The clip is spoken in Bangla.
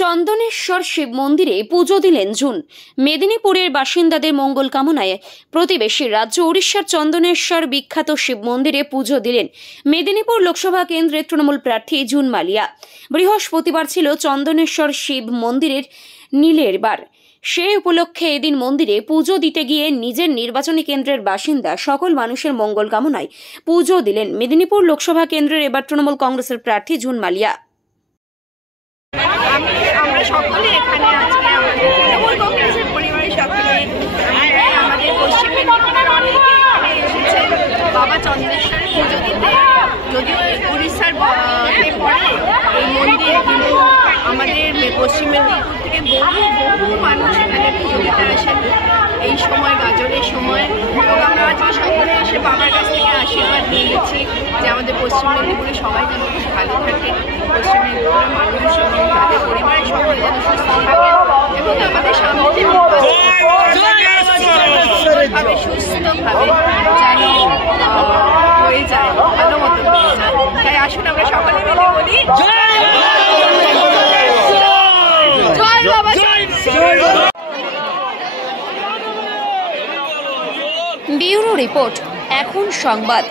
চন্দনেশ্বর শিব মন্দিরে পুজো দিলেন জুন। মেদিনীপুরের বাসিন্দাদের মঙ্গল কামনায় প্রতিবেশী রাজ্য উড়িষ্যার চন্দনেশ্বর বিখ্যাত শিব মন্দিরে পুজো দিলেন মেদিনীপুর লোকসভা কেন্দ্রের তৃণমূল প্রার্থী জুন মালিয়া। বৃহস্পতিবার ছিল চন্দনেশ্বর শিব মন্দিরের নীলের বার। সেই উপলক্ষে এদিন মন্দিরে পুজো দিতে গিয়ে নিজের নির্বাচনী কেন্দ্রের বাসিন্দা সকল মানুষের মঙ্গল কামনায় পুজো দিলেন মেদিনীপুর লোকসভা কেন্দ্রের এবার তৃণমূল কংগ্রেসের প্রার্থী জুন মালিয়া। আমরা সকলে এখানে আজকে আমাদের তৃণমূল কংগ্রেসের পরিবারের সকলে আমাদের পশ্চিম মেদিনীপুরের অনেকে এখানে এসেছে বাবা চন্দনেশ্বরের পুজো দিতে। যদিও উড়িষ্যার পরে এই মন্দির, কিন্তু আমাদের পশ্চিম মেদিনীপুর থেকে বহু মানুষ এখানে পুজো দিতে আসেন এই সময়, গাজরের সময়। এবং আমরা আজকে সকলে এসে বাবার কাছ থেকে আশীর্বাদ নিয়ে গেছি যে আমাদের পশ্চিম মেদিনীপুরে সবাই যেন খুব ভালো থাকে, পশ্চিম মেদিনীপুরের মানুষ এবং তাদের পরিবারের সকলে যেন সুস্থ থাকেন এবং আমাদের সামনে যে সুস্থভাবে যেন হয়ে যায়, ভালো মতো হয়ে যায়। তাই আসুন আমরা সকলে মিলে বলি জয় বাবা। ব্যুরো রিপোর্ট, এখন সংবাদ।